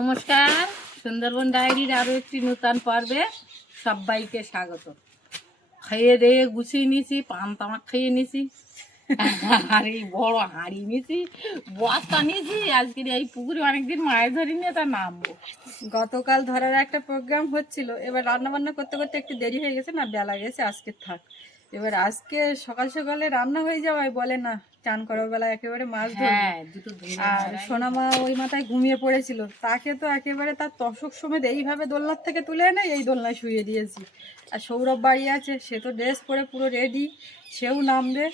নমস্কার, সুন্দরবন ডায়েরির আরো একটি নতুন পর্বে সবাইকে স্বাগত। খেয়ে দিয়ে গুছিয়ে নিয়েছি, পান তামাক খেয়ে নিয়েছি, আর এই বড় হাঁড়ি নিয়েছি, বস্তা নিয়েছি। আজকের এই পুকুরে অনেকদিন মাছ ধরি নিয়ে তা নামবো। গতকাল ধরার একটা প্রোগ্রাম হচ্ছিল, এবার রান্না বান্না করতে করতে একটু দেরি হয়ে গেছে, না বেলা গেছে, আজকে থাক। এবার আজকে সকাল সকালে রান্না হয়ে যাওয়ায় বলে না চান করার বেলা একেবারে মাছ ধরবো। আর সোনামা ওই মাথায় ঘুমিয়ে পড়েছিল, তাকে তো একেবারে তার তশক সমেত এইভাবে দোলনার থেকে তুলে এনে এই দোলনায় শুয়ে দিয়েছি। আর সৌরভ বাড়ি আছে, সে তো ড্রেস পরে পুরো রেডি, সেও নামবে।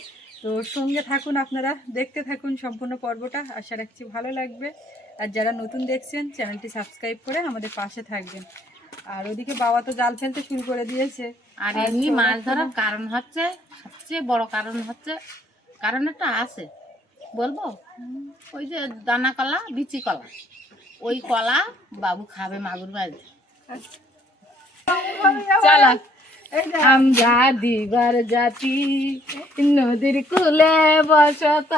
তো সঙ্গে থাকুন, আপনারা দেখতে থাকুন সম্পূর্ণ পর্বটা, আশা রাখছি ভালো লাগবে। আর যারা নতুন দেখছেন চ্যানেলটি সাবস্ক্রাইব করে আমাদের পাশে থাকবেন। আর ওদিকে বাবা তো জাল ফেলতে শুরু করে দিয়েছে। আর এমনি মাছ ধরার কারণ হচ্ছে, সবচেয়ে বড় কারণ হচ্ছে, কারণ একটা আছে বলবো, ওই যে দানা কলা, বিচি কলা, ওই কলা বাবু খাবে মাগুর মাছ। চলো আমরা দিবার জাতি নদীর কুলে বসত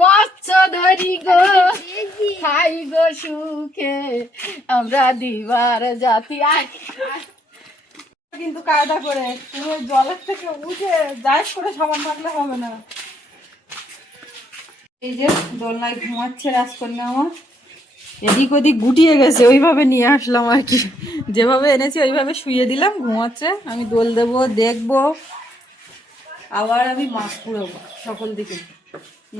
মৎস্য ধরি গো খাই গো সুখে আমরা দিবার জাতি। কিন্তু কায়দা করে তুমি জলের থেকে উঠে ডাইভ করে সাবান মাখলে হবে না। এই যে দোলনায় ঘুমাচ্ছে রাজকন্যা আমার, এদিক ওদিক গুটিয়ে গেছে, ওইভাবে নিয়ে আসলাম আর কি। যেভাবে এনেছি ওইভাবে শুয়ে দিলাম, ঘুমাচ্ছে। আমি দোল দেবো, দেখবো, আবার আমি মাছ পুড়াবো সকল দিকে।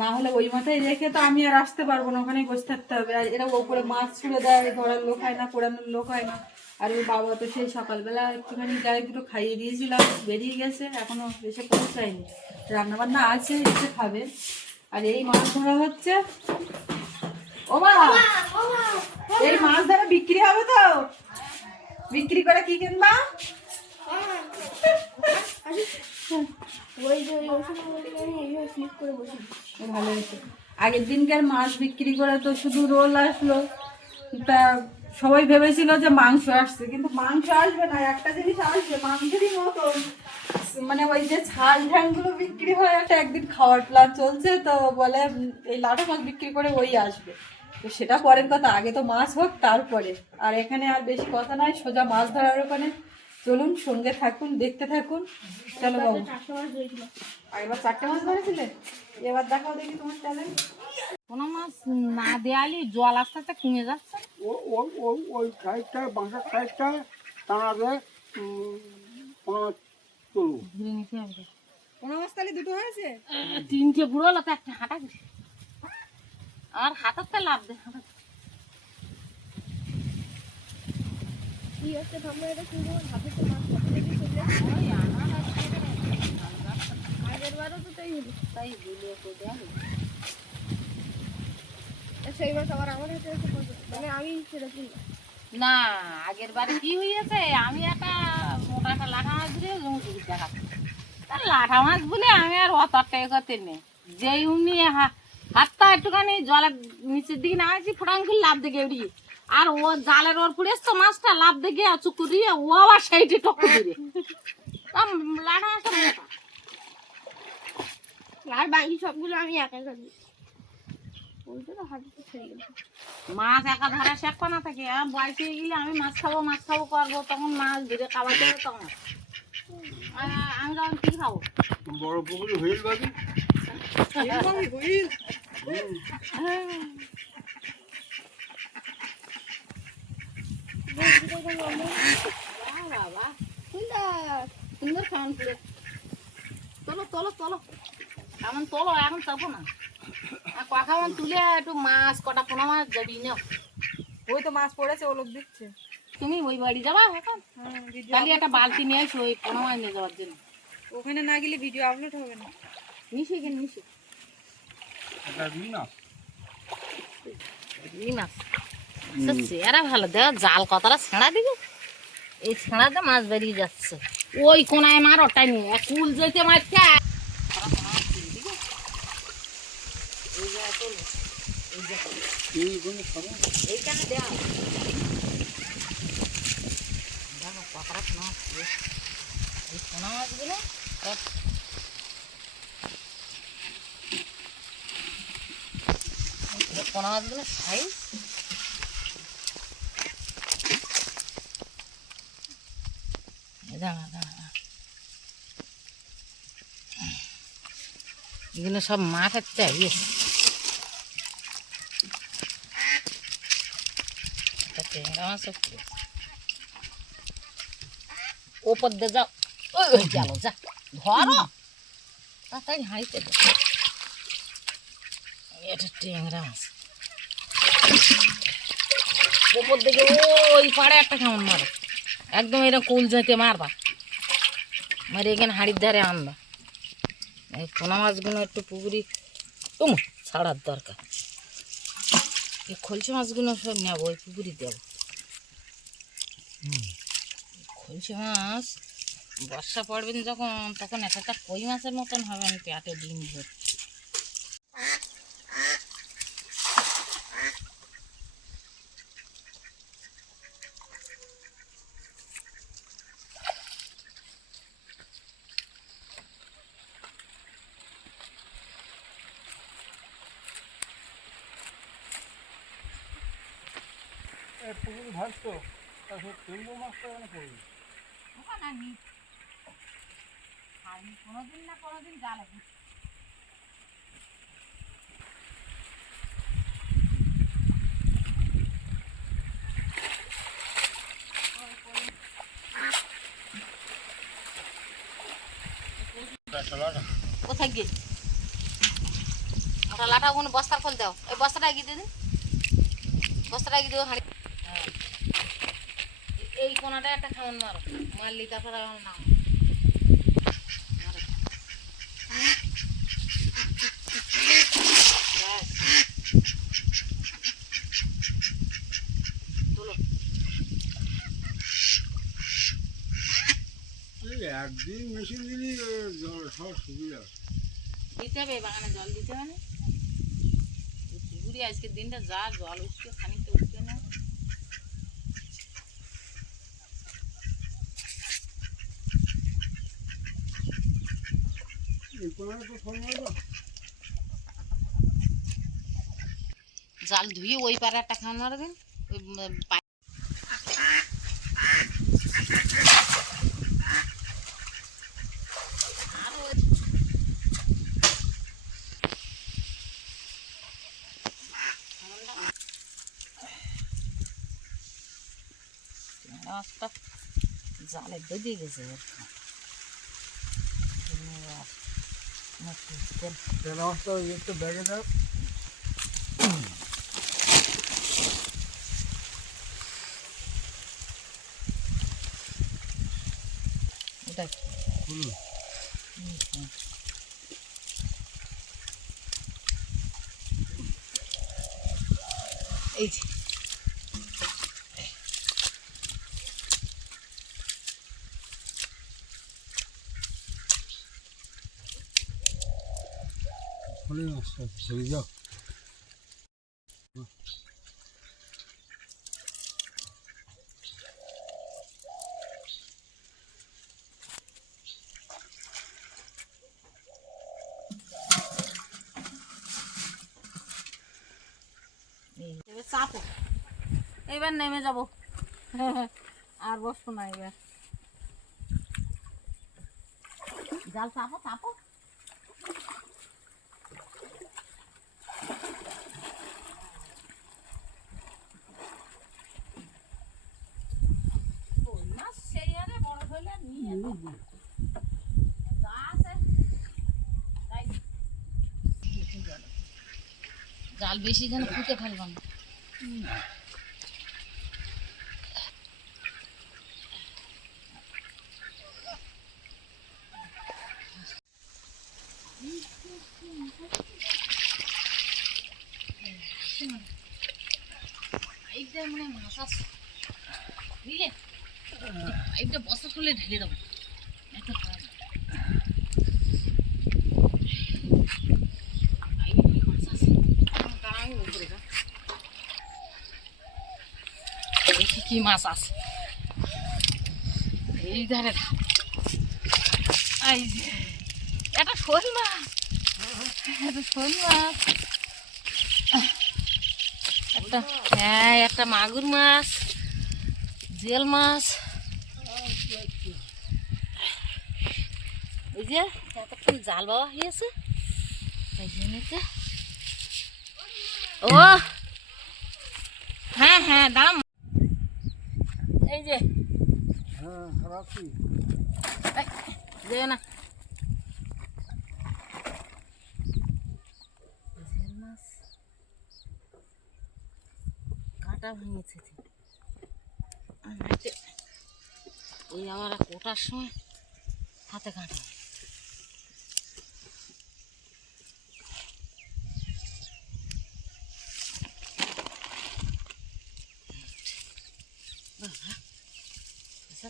না হলে ওই মাথায় রেখে তো আমি আর আসতে পারবো না, ওখানেই বসে থাকতে হবে। আর এরা ওপরে মাছ ছুড়ে দেয়, ধরার লোক হয় না, পোড়ানোর লোক হয় না। আর ওই বাবা তো সেই সকালবেলা একটুখানি গায়ে দুটো খাইয়ে দিয়েছিলাম, বেরিয়ে গেছে, এখনো এসে পৌঁছায়নি। রান্নাবান্না আছে, এসে খাবে। আর এই মাছ ধরা হচ্ছে। ও মা, এই মাছ ধরা বিক্রি হবে তো? বিক্রি করে কি কিনবা? ভালো হয়েছে। আগের দিনকার মাছ বিক্রি করে তো শুধু রোল আসলো, তা সবাই ভেবেছিল যে মাংস আসছে, কিন্তু মাংস আসবে না। একটা জিনিস আসবে মাংসেরই মতন, মানে ওই যে ছাল ঢ্যাংগুলো বিক্রি হয়, একটা একদিন খাওয়ার প্ল্যান চলছে। তো বলে এই লাটা মাছ বিক্রি করে ওই আসবে। তো সেটা পরের কথা, আগে তো মাছ হোক তারপরে। আর এখানে আর বেশি কথা নয়, সোজা মাছ ধরার ওখানে। চলুন সঙ্গে থাকুন, দেখতে থাকুন। চলো বাবু। আর এবার 4টে মাছ ধরেছিলে, এবার দেখাও দেখি তোমার ট্যালেন্ট। কোনো মাছ না দেয়ালি জল আস্তে আস্তে কমে যাচ্ছে। ওই সাইডটা বাঁশের সাইডটা টানাবে কোনো তুলু ধরে নিতে হবে। কোনো মাছ তাহলে দুটো হয়েছে? 3টে বুড়ো হলো তো একটা হাঁটা গেছে। আর হাতাতে লাভ দে না। আগের বারে কি হয়েছে, আমি একটা মোটা একটা লাঠা মাছ ধরে দেখাচ্ছি, লাঠা মাছ বলে আমি আর অতটাই করতে নেই। যেই উনি হাতটা একটুখানি জলের নিচের দিকে নামাইছি, ফোটাং করে লাভ দেখে উড়িয়ে, আর ও জালের ওর পুড়ে এসছে মাছটা, লাভ দেখে চুকু দিয়ে ও আবার সেইটি টক্কু দিয়ে লাঠা মাছটা মোটা। আর বাকি সবগুলো আমি একা করি। মাছ একা ধরা শেখ না থাকে, বয়সে গেলে আমি মাছ খাবো করবো, তখন মাছ ধরে খাওয়াতে হবে। তখন আমি তখন কি খাবো? বড় পুকুরে হুইল বাজি বাবা সুন্দর খাওয়ান পুরে। তোলো তোলো তোলো, এমন তোলো, এখন চাপো না। কথা তুলে একটু মাছ কটা পোনা মাছ যাবি না। ওই তো মাছ পড়েছে, ও লোক দিচ্ছে। তুমি ওই বাড়ি যাবা এখন? তাহলে একটা বালতি নিয়ে আসো ওই পোনা মাছ নিয়ে যাওয়ার জন্য। ওখানে না গেলে ভিডিও আপলোড হবে না। মিশে গেল মিশে মাছ চেহারা ভালো, দেখ জাল কতটা ছেঁড়া দিবি, এই ছেঁড়াতে মাছ বেরিয়ে যাচ্ছে। ওই কোনায় মার, ওটাই নিয়ে কুল যেতে মারছে। এইখানে দেখ দেখো কতটা মাছ, এই পোনা মাছগুলো পোনা মাছগুলো সাইজ দাঁড়া দাঁড়া, এগুলো সব মাঠের চাই। ট্যাংরা মাছও ওপর দিয়ে যাও, ওই গেল, যা ধরো তাড়াতাড়ি হাঁড়িতে দে। এটা ট্যাংরা মাছ, ওপর দিকে ওই পাড়ে একটা কেমন মারো, একদম এরকম কুল যেতে মারবা, মারে এখানে হাঁড়ির ধারে আনবা। এই পোনা মাছগুলো একটু পুকুরি ছাড়ার দরকার। এই খলসি মাছগুলো সব নেবো, ওই পুকুরি দেবো। খলসি মাছ বর্ষা পড়বেন যখন, তখন এক একটা কই মাছের মতন হবে, আমি পেটে ডিম ভরছি। পুকুর ভাসতো, তারপর তেম্বু মাছটা এখানে পড়বে। কোনোদিন না কোনোদিন জালে কোথায় গিয়ে ওটা লাটা কোনো বস্তার খোল দাও, এই বস্তাটা এগিয়ে দিয়ে দিন, বস্তাটা এগিয়ে দেবো হাঁড়ি। এই কোনাটা একটা খাওয়ান মারো, মারলি তারপর না একদিন মেশিন দিলি সব সুবিধা দিতে হবে, বাগানে জল দিতে হবে না। পুকুরি আজকের দিনটা যা জল উঠছে, খানিকটা উঠছে না। জাল ধুয়ে ওই পারে একটা খাওয়ান মারবেন, ওই জালে বেঁধে গেছে। তেল মাছটা একটু ব্যাগে দাও। ওটাই এই যে ফলে মাছটা ছেড়ে যাও। এবার চাপো, এবার নেমে যাবো, আর বসবো না। এবার জাল চাপো চাপো, সেই আরে বড় হইলে নিয়ে যা আছে তাই। জাল বেশি যেন ফুটে ফেলব না। পাইপটা মানে মাছ আছে বুঝলে, পাইপটা বস্তা খুলে ঢেলে দেবো। দেখি কি মাছ আছে এই ধারে। এই যে এটা শোল মাছ, এটা শোল মাছ। হ্যাঁ একটা মাগুর মাছ, জিয়াল মাছ, ওই যে এতক্ষণ জাল বাবা হয়েছে ওই জন্যতে। ও হ্যাঁ হ্যাঁ দাম এই যে হ্যাঁ রাখছি। যে না জিয়াল মাছ কাঁটা ভেঙেছে এই আবার কোটার সময় হাতে কাঁটা।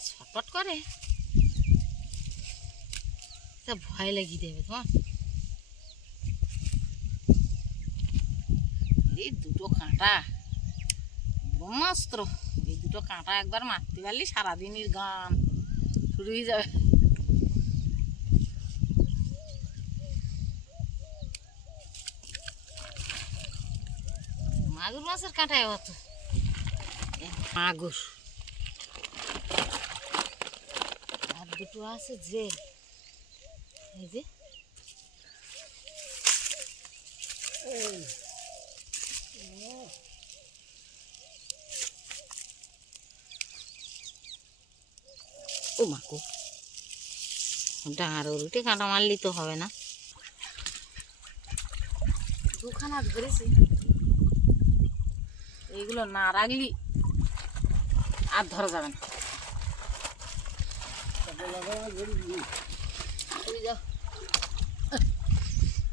ছটপট করে তা ভয় লাগিয়ে দেবে তোমার। এই দুটো কাঁটা ব্রহ্মাস্ত্র, এই দুটো কাঁটা একবার মারতে পারলি সারাদিনের গান শুরু হয়ে যাবে। মাগুর মাছের কাঁটায় অত মাগুর আর দুটো আছে জেল। এই যে ও মাকু ডাঙার রুটি কাঁটা মারলি তো হবে না। দুখানা ধরেছি, এইগুলো না রাখলি আর ধরা যাবে না।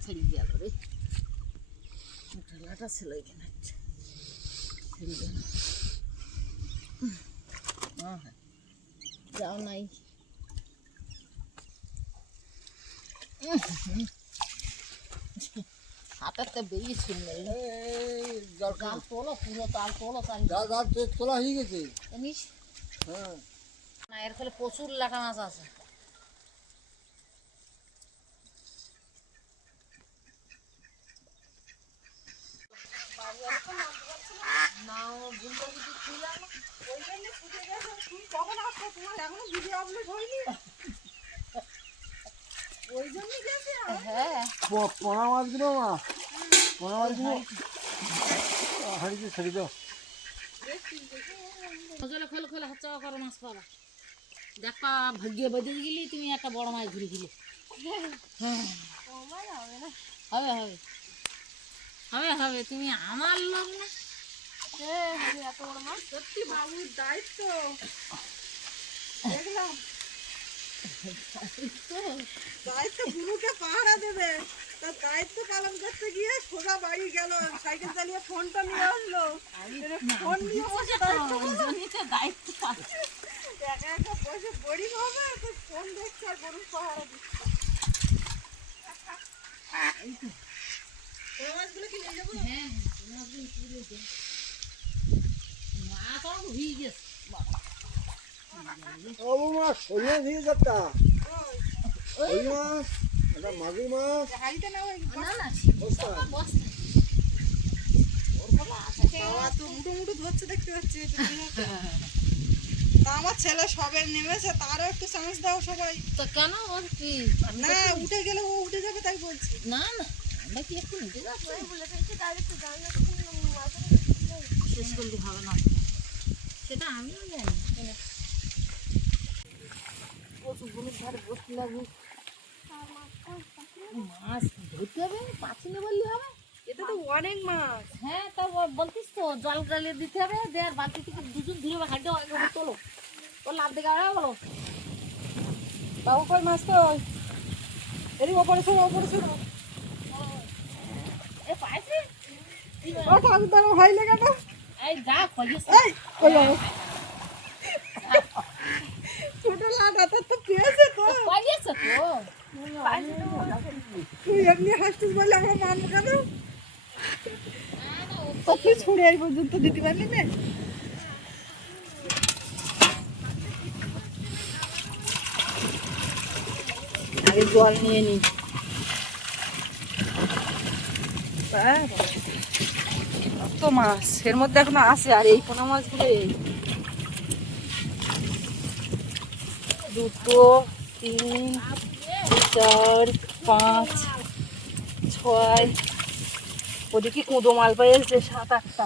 ছেড়ে গেল রে, ঠেলাটা ছিল এখানে যাও নাই। হাতের বেরিয়ে শুনলে গাল তোলো, পুরো তাল তোলো, তোলা হয়ে গেছে। জানিস হ্যাঁ না এর ফলে প্রচুর লাটা মাছ আছে। হ্যাঁ পোনা মাছগুলো মা, পোনা মাছগুলো হাড়িতে ছেড়ে দাও। খোলে খোলে খোলে হাত চাওয়া করো মাছ পাবা। দেখা ভাগ্যে বেঁধে গেলি তুমি একটা বড় মাছ ধরে দিলে। হবে হবে হবে হবে, তুমি আমার লোক না। এত বড় মাছ সত্যি বাবুর দায়িত্ব দেখলাম। দায়িত্ব গুরুকে পাহারা দেবে, তার দায়িত্ব পালন করতে গিয়ে সোজা বাড়ি গেল, সাইকেল চালিয়ে ফোনটা নিয়ে আসলো। ফোন নিয়ে বসে দায়িত্ব পাচ্ছে একা একা বসে বড়ি হবে, তো ফোন দেখছে আর গরুর পাহারা দিচ্ছে। মাছগুলো কি নিয়ে যাবো? হ্যাঁ মাছগুলো তুলে দে, মাছ আমার হয়ে গেছে ও মাছ সরিয়ে দিয়ে যাচ্ছা, ওই মাছ এটা মাগুর মাছ। হাড়িতে না ওই না না বস্তা। বস্তা বাবা তো মুঠো মুঠো ধরছে দেখতে পাচ্ছি। তা আমার ছেলে সবে নেমেছে, তারও একটু চান্স দাও সবাই। তো কেন ওর কি না উঠে গেলে ও উঠে যাবে তাই বলছি। না না আমরা কি একটু নিতে যাচ্ছি, শেষ করলে হবে না সেটা আমিও জানি। কচুগুলোর ধারে বসতে লাগবে, মাছ ধরতে হবে, পাচ্ছি বললে হবে। এটা তো অনেক মাছ। হ্যাঁ তা বলতিস তো জল গালিয়ে দিতে হবে, দেড় বালতি থেকে দুজন ধরে হাঁটে আগে তোলো, ও লাভ দেখে আগে বলো বাবু কই মাছ তো এদিকে ওপরে ছোড়ো, ওপরে ছোড়ো। এ পাইছি ও ঠাকুর দাঁড়ো ভাই লেগাটা। এই যা খোঁজিস এই ওই বাবু ছোট লাটা তোর তো পেয়েছে তো। পাইয়েছে তো তুই এমনি হাসছিস বলে আমরা মানবো কেন? তো তুই ছুড়ে এই পর্যন্ত দিতে পারলি না। আগে জল নিয়ে নি। কত মাছ এর মধ্যে এখনো আছে, আর এই পোনা মাছগুলো এই 2 3 4 5 6, ওদিকে কুঁদো মাল পেয়েছে 7 8টা।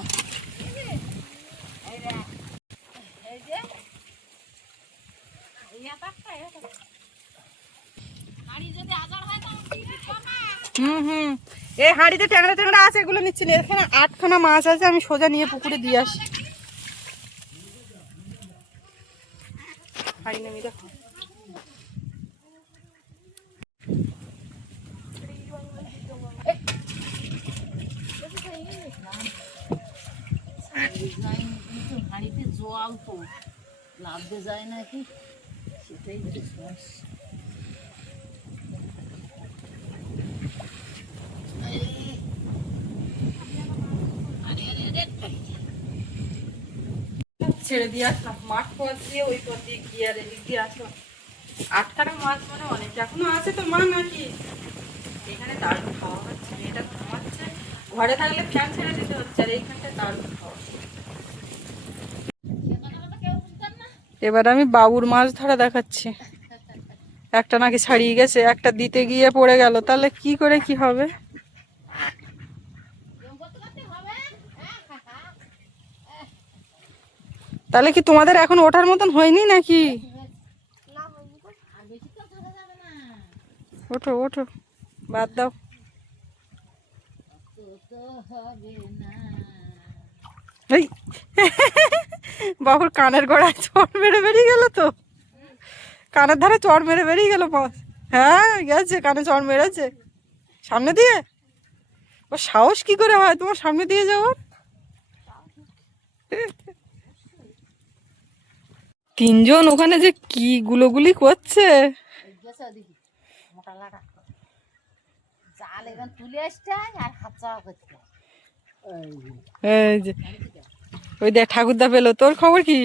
এই হাঁড়িতে ট্যাংরা ট্যাংরা আছে, এগুলো নিচ্ছি না। এখানে 8খানা মাছ আছে, আমি সোজা নিয়ে পুকুরে দিয়ে আসি। হাঁড়ি নামিয়ে দেখো। হাঁড়িতে জল তো লাভতে যায় নাকি, সেটাই হচ্ছে সমস্যা। ছেড়ে দিয়ে আসলাম মাঠ পথ দিয়ে, ওই পথ দিয়ে গিয়ে আর এদিক দিয়ে আসলাম। 8খানা মাছ মানে অনেক, এখনো আছে তো মা নাকি? এখানে দারুণ খাওয়া হচ্ছে, মেয়েটা ঘুমাচ্ছে। ঘরে থাকলে ফ্যান ছেড়ে দিতে হচ্ছে, আর এইখানটা দারুণ খাওয়া। এবার আমি বাবুর মাছ ধরা দেখাচ্ছি। একটা নাকি ছাড়িয়ে গেছে, একটা দিতে গিয়ে পড়ে গেল, তাহলে কি করে কি হবে? তাহলে কি তোমাদের এখন ওঠার মতন হয়নি নাকি? ওঠো ওঠো, বাদ দাও। এই বাবুর কানের গোড়ায় চড় মেরে বেরিয়ে গেল তো, কানের ধারে চড় মেরে বেরিয়ে গেল মাছ। হ্যাঁ গেছে, কানে চড় মেরেছে সামনে দিয়ে। ও সাহস কি করে হয় তোমার সামনে দিয়ে যাওয়ার? 3 জন ওখানে যে কি গুলোগুলি করছে। জাল এবার তুলে আসতে আর হাত চাওয়া করতে। এই যে ওই দেখ ঠাকুরদা পেলো, তোর খবর কি?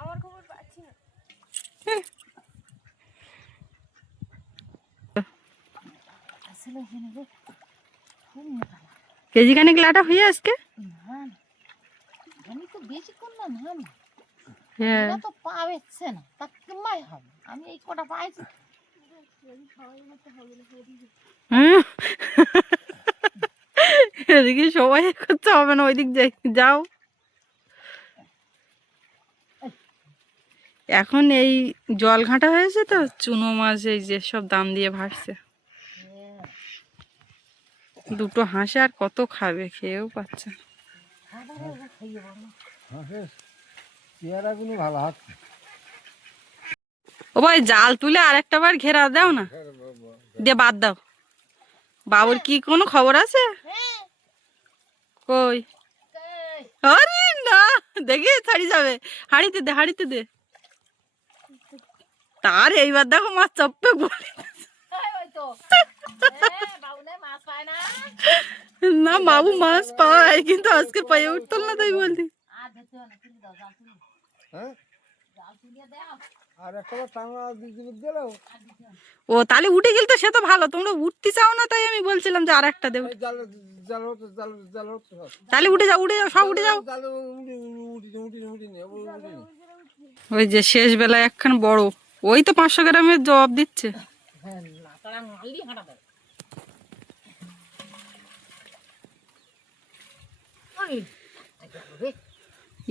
আমার খবর পাচ্ছি না। কেজি খানিক লাটা হয়ে আজকে। আমি তো বেশি করলাম না, হ্যাঁ তো পা বেচছে না, তা কেমন হবে? আমি এই কটা পাইছি। এদিকে সবাই করতে হবে না, ওইদিক যাও। এখন এই জল ঘাঁটা হয়েছে তো, চুনো মাছ এই যে সব দাম দিয়ে ভাসছে। 2টো হাঁসে আর কত খাবে, খেয়েও পাচ্ছে না। চেহারাগুলো ভালো হচ্ছে। ও ভাই জাল তুলে আর একটা বার ঘেরা দাও না, দিয়ে বাদ দাও। বাবুর কি কোনো খবর আছে? কই? আরে না, দেখি ছাড়ি যাবে। হাঁড়িতে দে, হাঁড়িতে দে। তার এইবার দেখো মাছ চপ্পে বলে না, বাবু মাছ পায় কিন্তু আজকে পায়ে উঠতল না, তাই বলতি। হ্যাঁ আর একটা টাঙা দিল। ও তাহলে উঠে গেল তো, সে তো ভালো। তোমরা উঠতে চাও না, তাই আমি বলছিলাম যে আর একটা দেবো। তাহলে উঠে যাও, উঠে যাও, সব উঠে যাও। ওই যে শেষ বেলায় একখান বড়, ওই তো 500 গ্রামের জবাব দিচ্ছে।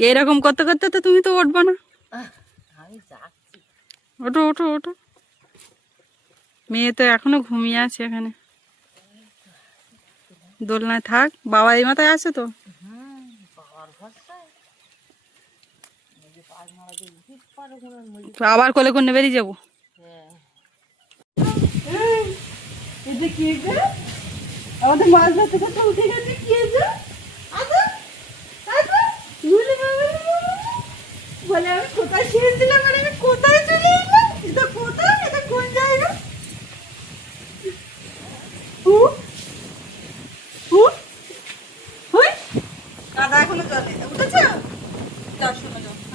এইরকম করতে করতে তো তুমি তো উঠবো না। ওঠো ওঠো ওঠো, মেয়ে তো এখনো ঘুমিয়ে আছে এখানে। দোলনায় থাক, বাবা এই মাথায় আছে তো। আবার কোলে করে বেরিয়ে যাবো। আমাদের মাছ ধরতে করতে উঠে গেছে। কি হয়েছে? বলে আমি কোথায় ছিঁড়েছিলাম, আর আমি কোথায় চলে এলাম? এটা কোথায়, এটা কোন জায়গা? দাদা এখনো জলে উঠেছে।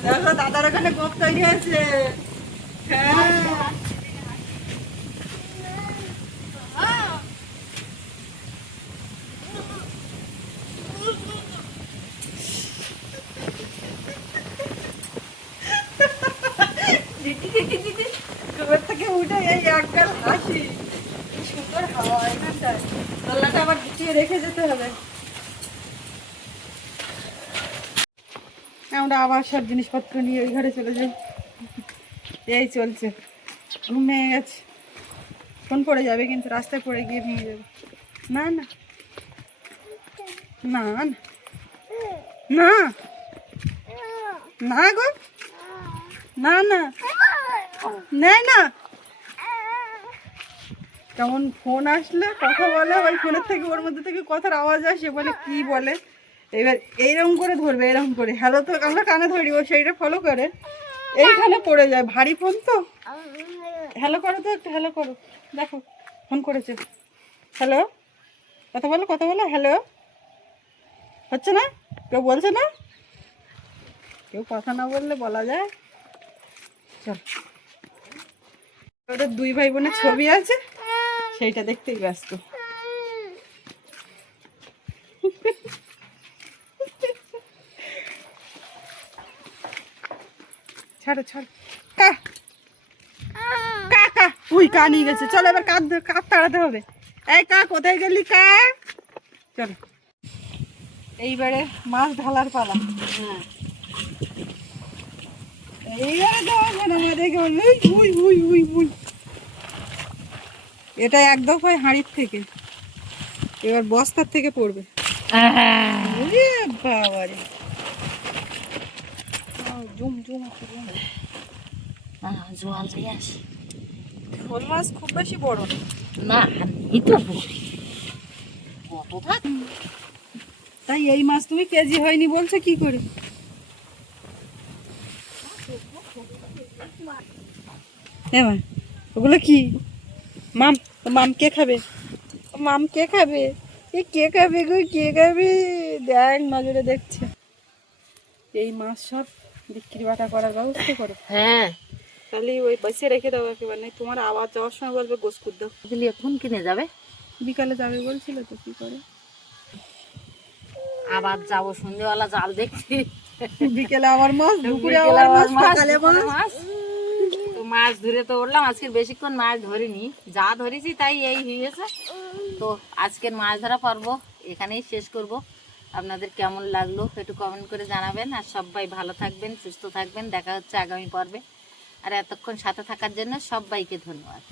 দেখো দাদার ওখানে গোপ তৈরি হয়েছে। হ্যাঁ আসি, কি সুন্দর হাওয়া এখানটায়। দোলনাটা আবার গুটিয়ে রেখে যেতে হবে। আমরা আবার সব জিনিসপত্র নিয়ে ওই ঘরে চলে যাই। এই চলছে, ঘুম ভেঙে গেছে। ফোন পড়ে যাবে কিন্তু, রাস্তায় পড়ে গিয়ে ভেঙে যাবে। না না না না না না গো, না না না না। কেমন ফোন আসলে কথা বলে, ওই ফোনের থেকে ওর মধ্যে থেকে কথার আওয়াজ আসে, বলে কি বলে। এবার এইরকম করে ধরবে, এরকম করে হ্যালো তো আমরা কানে ধরি, ও সেইটা ফলো করে এইখানে পড়ে যায়। ভারী ফোন তো। হ্যালো করো তো, একটু হ্যালো করো। দেখো ফোন করেছে, হ্যালো, কথা বলো কথা বলো, হ্যালো। হচ্ছে না, কেউ বলছে না, কেউ কথা না বললে বলা যায়। চল, ওদের দুই ভাই বোনের ছবি আছে, সেইটা দেখতেই ব্যস্ত। ছাড়ো ছাড়ো, কা কা কা, উই কা নিয়ে গেছে। চলো এবার কাঁধ তাড়াতে হবে। এই কা, কোথায় গেলি কা? চলো, এইবারে মাছ ঢালার পালা। হ্যাঁ, এইবারে তো হবে না, দেখে বলবে উই উই উই উই। এটা এক দফায় হাঁড়ির থেকে, এবার বস্তার থেকে পড়বে। ওরে বাবারে, জুম জুম জুম। জল দিয়ে আসি। শোল মাছ খুব বেশি বড় না। না, এই তো কত থাক। তাই এই মাছ তুমি কেজি হয়নি বলছো কি করে? হ্যাঁ, ওগুলো কি? মাম, মাম কে খাবে? মাম কে খাবে? এ কে খাবে গো, কে খাবে? দেখ নজরে দেখছে। এই মাছ সব বিক্রি বাটা করার ব্যবস্থা করো। হ্যাঁ, তাহলে ওই বসে রেখে দাও একেবারে, নাই তোমার আবার যাওয়ার সময় বলবে গোসকুর দাও। দিলি এখন কিনে যাবে। বিকালে যাবে বলছিল তো, কি করে? আবার যাবো সন্ধ্যেবেলা জাল দেখছি। বিকেলে আবার মাছ, দুপুরে বিকেলে আবার আবার মাছ, সকালে দুপুরে মাছ। মাছ। তো মাছ ধরে তো উঠলাম, আজকের বেশিক্ষণ মাছ ধরিনি, যা ধরেছি তাই এই হয়েছে। তো আজকের মাছ ধরা পর্ব এখানেই শেষ করব। আপনাদের কেমন লাগলো একটু কমেন্ট করে জানাবেন। আর সবাই ভালো থাকবেন, সুস্থ থাকবেন। দেখা হচ্ছে আগামী পর্বে। আর এতক্ষণ সাথে থাকার জন্য সবাইকে ধন্যবাদ।